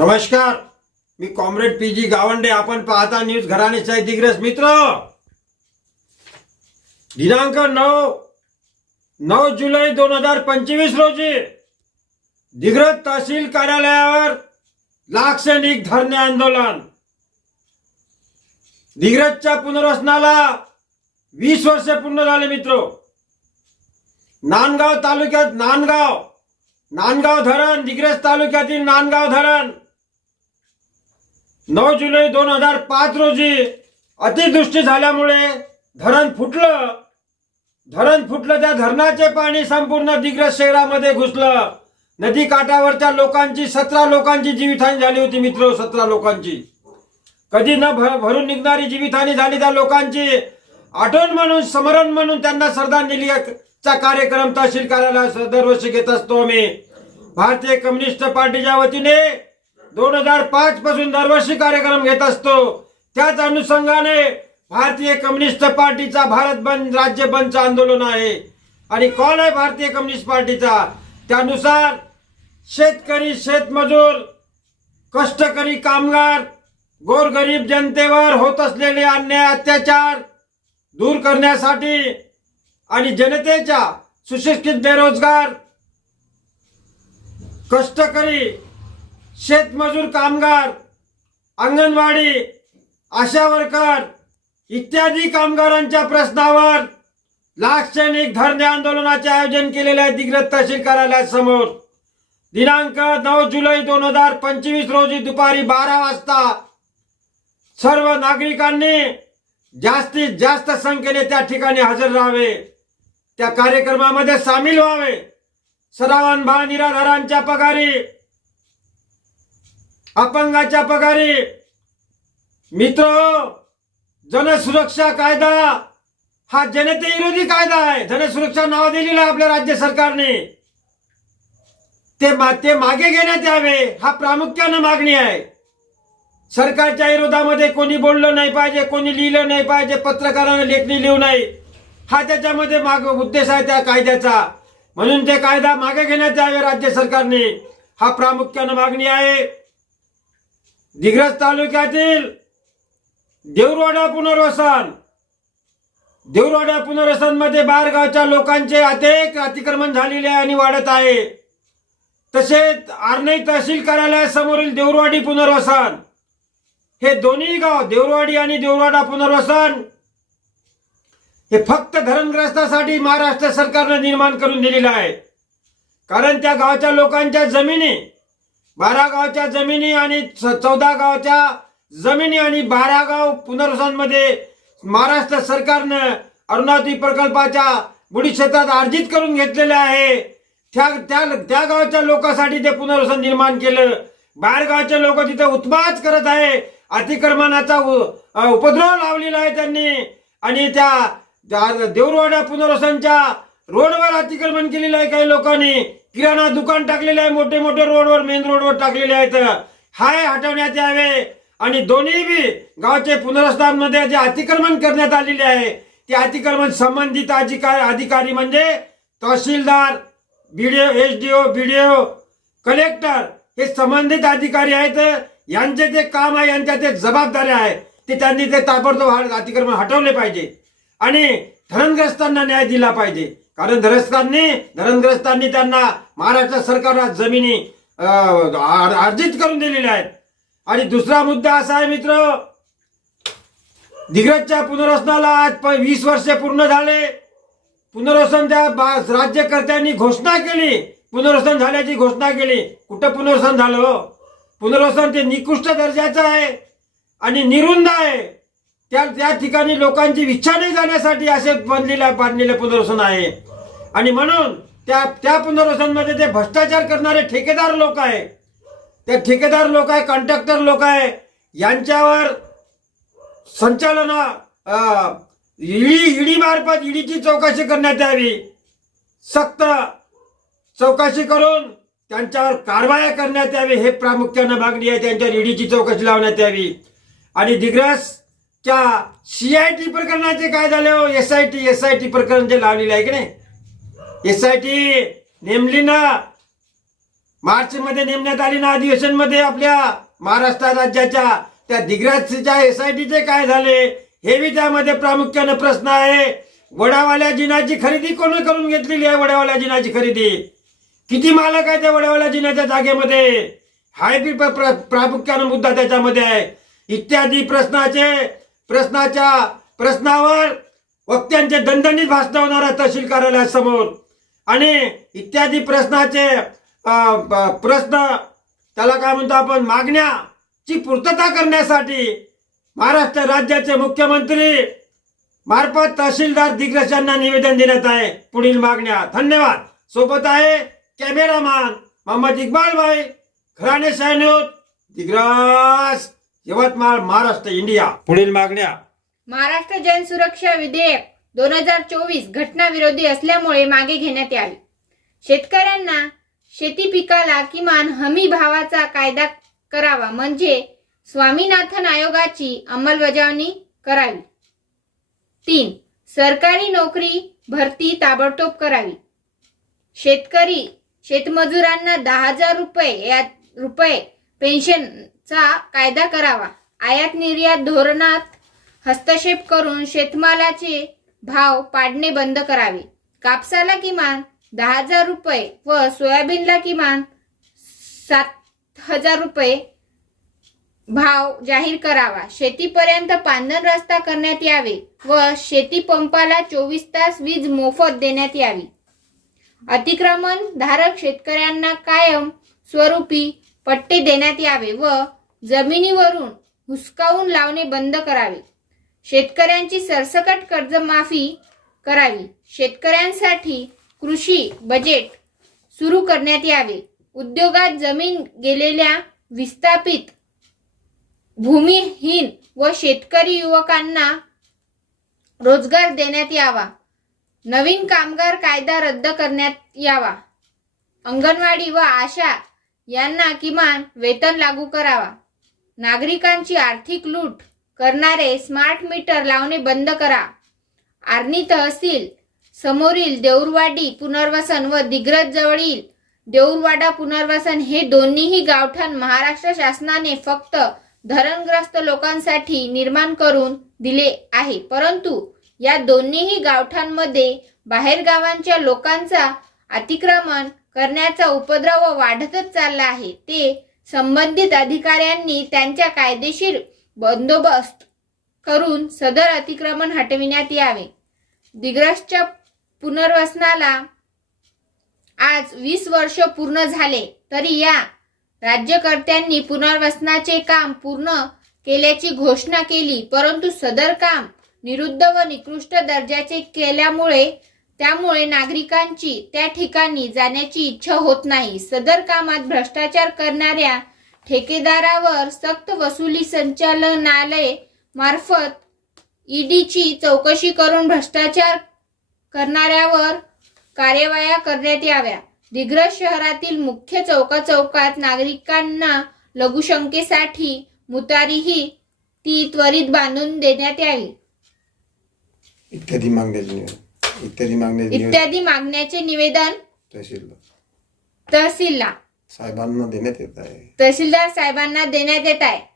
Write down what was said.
नमस्कार. मी comrade P G Gawande. आपण पाहता न्यूज घराणेचा दिग्रस मित्र. दिनांक नऊ नऊ जुलै दोन हजार पंचवीस रोजी दिग्रस तहसील कार्यालयावर लाख सैनिक धरणे आंदोलन. दिग्रजच्या पुनर्वसनाला वीस वर्ष पूर्ण झाले मित्र. नांदगाव तालुक्यात नांदगाव नांदगाव धरण दिग्रस तालुक्यातील नांदगाव धरण. नऊ जुलै दोन हजार पाच रोजी अतिवृष्टी झाल्यामुळे धरण फुटलं. धरण फुटलं त्या धरणाचे पाणी संपूर्ण दिग्रस शहरामध्ये घुसलं. नदी काठावरच्या लोकांची सतरा लोकांची जीवितहानी झाली होती मित्र सतरा लोकांची. कधी न भर भरून निघणारी जीवितहानी झाली त्या लोकांची. आठवण म्हणून स्मरण म्हणून त्यांना श्रद्धांजलीचा कार्यक्रम तहसील कार्यालयात दरवर्षी घेत असतो आम्ही. भारतीय कम्युनिस्ट पार्टीच्या वतीने दोन हजार पाच पासून दरवर्षी कार्यक्रम घेत असतो. त्याच अनुषंगाने भारतीय कम्युनिस्ट पार्टीचा भारत बंद राज्य बंदचं आंदोलन आहे. आणि कोण आहे भारतीय कम्युनिस्ट पार्टीचा? त्यानुसार शेतकरी शेतमजूर कष्टकरी कामगार गोरगरीब जनतेवर होत असलेले अन्याय अत्याचार दूर करण्यासाठी आणि जनतेच्या सुशिक्षित बेरोजगार कष्टकरी शेतमजूर कामगार अंगणवाडी आशा वर्कर इत्यादी कामगारांच्या प्रश्नावर लाक्षणिक धरणे आंदोलनाचे आयोजन केलेले आहे दिग्रज तहसील कार्यालयासमोर दिनांक नऊ जुलै दोन हजार पंचवीस रोजी दुपारी बारा वाजता सर्व नागरिकांनी जास्तीत जास्त संख्येने त्या ठिकाणी हजर राहावे. त्या कार्यक्रमामध्ये सामील व्हावे. सरावान भा निराधारांच्या पगारी अपंगाच्या पगारी. मित्र जनसुरक्षा कायदा हा जनतेविरोधी कायदा आहे. जनसुरक्षा नाव दिलेलं आहे आपल्या राज्य सरकारने. ते मा- ते मागे घेण्यात यावे हा प्रामुख्यानं मागणी आहे. सरकारच्या विरोधामध्ये कोणी बोललं नाही पाहिजे कोणी लिहिलं नाही पाहिजे पत्रकारांना लेखणी लिहू नाही. हा त्याच्यामध्ये माग उद्देश आहे त्या कायद्याचा. म्हणून ते कायदा मागे घेण्यात यावे राज्य सरकारने. हा प्रामुख्यानं मागणी आहे. दिग्रज तालुक्यातील देवरवाडा पुनर्वसन. देवरवाडा पुनर्वसनमध्ये बारगावच्या बाहेरगावच्या लोकांचे अनेक अतिक्रमण झालेले आहे आणि वाढत आहे. तसेच आर्नई तहसील कार्यालयासमोरील देवरवाडी पुनर्वसन. हे दोन्ही गाव देवरवाडी आणि देवरवाडा पुनर्वसन हे फक्त धरणग्रस्तासाठी महाराष्ट्र सरकारनं निर्माण करून दिलेलं आहे. कारण त्या गावच्या लोकांच्या जमिनी बारा गावच्या जमिनी आणि च- चौदा गावच्या जमिनी आणि बारा गाव पुनर्वसनमध्ये महाराष्ट्र सरकारनं अरुणावती प्रकल्पाच्या बुडी क्षेत्रात अर्जित करून घेतलेले आहे. त्या त्या त्या गावच्या लोकांसाठी ते पुनर्वसन निर्माण केलं. बाहेर गावचे लोक तिथे उत्पाद करत आहे. अतिक्रमणाचा उ- उपद्रव लावलेला आहे त्यांनी. आणि त्या देऊरवाडा पुनर्वसनच्या रोडवर अतिक्रमण केलेलं आहे काही लोकांनी. किराणा दुकान टाकलेले आहे मोठे मोठे रोडवर मेन रोडवर टाकलेले आहेत. हाय हटवण्यात यावे आणि दोन्ही बी गावचे पुनर्वसनामध्ये जे अतिक्रमण करण्यात आलेले आहे ते अतिक्रमण संबंधित अधिकारी अधिकारी म्हणजे तहसीलदार BDO S D O BDO collector हे संबंधित अधिकारी आहेत. यांचे जे काम आहे यांच्या ते जबाबदाऱ्या आहे ते त्यांनी ते ताबडतोब अतिक्रमण हटवले पाहिजे. आणि धरणग्रस्तांना न्याय दिला पाहिजे. कारण धरस्थांनी धरणग्रस्तांनी त्यांना महाराष्ट्र सरकारला जमिनी अर्जित करून दिलेल्या आहेत. आणि दुसरा मुद्दा असा आहे मित्र दिग्रजच्या पुनर्वसनाला आज वीस वर्षे पूर्ण झाले. पुनर्वसन त्या राज्यकर्त्यांनी घोषणा केली. पुनर्वसन झाल्याची घोषणा केली. कुठं पुनर्वसन झालं हो? पुनर्वसन ते निकृष्ट दर्जाचं आहे आणि निरुंद आहे. त्या त्या ठिकाणी लोकांची इच्छा नाही जाण्यासाठी असे बनलेलं बांधलेलं पुनर्वसन आहे. आणि म्हणून त्या त्या पुनर्वसनमध्ये ते भ्रष्टाचार करणारे ठेकेदार लोक आहे ते ठेकेदार लोक आहे कॉन्ट्रॅक्टर लोक आहे यांच्यावर संचालन ईडी ईडी मार्फत ईडीची चौकशी करण्यात यावी. सक्त चौकशी करून त्यांच्यावर कारवाया करण्यात यावी हे प्रामुख्यानं मागणी आहे. त्यांच्यावर ईडीची चौकशी लावण्यात यावी. आणि दिग्रसच्या सी आय टी प्रकरणाचे काय झाले हो? S I T S I T प्रकरण जे लावलेलं आहे की नाही? एस आय टी नेमली ना मार्च मध्ये नेमण्यात आली ना अधिवेशनमध्ये आपल्या महाराष्ट्र राज्याच्या त्या दिग्राजच्या एसआयटीचे काय झाले हे बी त्यामध्ये प्रामुख्याने प्रश्न आहे. वडावाल्या जिनाची खरेदी कोणी करून घेतलेली आहे वडावाल्या जिनाची खरेदी? किती मालक आहे त्या वडावाल्या जिनाच्या जागेमध्ये? हाय बी प्र- प्रामुख्याने मुद्दा त्याच्यामध्ये आहे. इत्यादी प्रश्नाचे प्रश्नाच्या प्रश्नावर वक्त्यांचे दणदणीत भाषण होणार आहे तहसील कार्यालयासमोर आणि इत्यादी प्रश्नाचे प्रश्न त्याला काय म्हणतो आपण मागण्याची पूर्तता करण्यासाठी महाराष्ट्र राज्याचे मुख्यमंत्री मार्फत तहसीलदार दिग्रस यांना निवेदन देण्यात आहे पुढील मागण्या. धन्यवाद. सोबत आहे कॅमेरामॅन मोहम्मद इक्बाल भाई. घराणे सैन्यूत दिग्रस यवतमाळ महाराष्ट्र इंडिया. पुढील मागण्या. महाराष्ट्र जन सुरक्षा विधेयक. दोन हजार चोवीस घटनाविरोधी असल्यामुळे मागे घेण्यात यावे. शेतकऱ्यांना शेती पिकाला किमान हमी भावाचा कायदा करावा म्हणजे स्वामीनाथन आयोगाची अंमलबजावणी करावी. तीन सरकारी नोकरी भरती ताबडतोब करावी. शेतकरी शेतमजुरांना दहा हजार रुपये या रुपये पेन्शनचा कायदा करावा. आयात निर्यात धोरणात हस्तक्षेप करून शेतमालाचे भाव पाडणे बंद करावे. कापसाला किमान दहा हजार रुपये व सोयाबीनला किमान सात हजार रुपये भाव जाहीर करावा. शेतीपर्यंत पांधन रस्ता करण्यात यावे व शेती पंपाला चोवीस तास वीज मोफत देण्यात यावी. अतिक्रमण धारक शेतकऱ्यांना कायम स्वरूपी पट्टे देण्यात यावे व जमिनीवरून हुसकावून लावणे बंद करावे. शेतकऱ्यांची सरसकट कर्जमाफी करावी. शेतकऱ्यांसाठी कृषी बजेट सुरू करण्यात यावे. उद्योगात जमीन गेलेल्या विस्थापित भूमिहीन व शेतकरी युवकांना रोजगार देण्यात यावा. नवीन कामगार कायदा रद्द करण्यात यावा. अंगणवाडी व आशा यांना किमान वेतन लागू करावा. नागरिकांची आर्थिक लूट करणारे स्मार्ट मीटर लावणे बंद करा. आर्णी तहसील समोरील देऊरवाडी पुनर्वसन व दिग्रज जवळील देऊरवाडा पुनर्वसन हे दोन्हीही गावठाण महाराष्ट्र शासनाने फक्त धरणग्रस्त लोकांसाठी निर्माण करून दिले आहे. परंतु या दोन्हीही गावठांमध्ये बाहेरगावांच्या लोकांचा अतिक्रमण करण्याचा उपद्रव वाढतच चालला आहे. ते संबंधित अधिकाऱ्यांनी त्यांच्या कायदेशीर बंदोबस्त करून सदर अतिक्रमण हटविण्यात यावे. दिग्रसच्या पुनर्वसनाला आज वीस वर्ष पूर्ण झाले तरी या राज्यकर्त्यांनी पुनर्वसनाचे काम पूर्ण केल्याची घोषणा केली परंतु सदर काम निरुद्ध व निकृष्ट दर्जाचे केल्यामुळे त्यामुळे नागरिकांची त्या ठिकाणी जाण्याची इच्छा होत नाही. सदर कामात भ्रष्टाचार करणाऱ्या ठेकेदारावर सक्त वसुली संचालनालय मार्फत ईडीची चौकशी करून भ्रष्टाचार करणाऱ्यावर कार्यवाया करण्यात याव्या. दिग्रज शहरातील मुख्य चौका चौकात नागरिकांना लघुशंकेसाठी मुतारीही ती त्वरित बांधून देण्यात यावी. इत्यादी मागण्याचे निवेदन. इत्यादी मागण्याचे निवेदन. इत्यादी मागण्याचे निवेदन तहसीलदार. तहसीलला साहेबांना देण्यात येत आहे. तहसीलदार साहेबांना देण्यात येत आहे.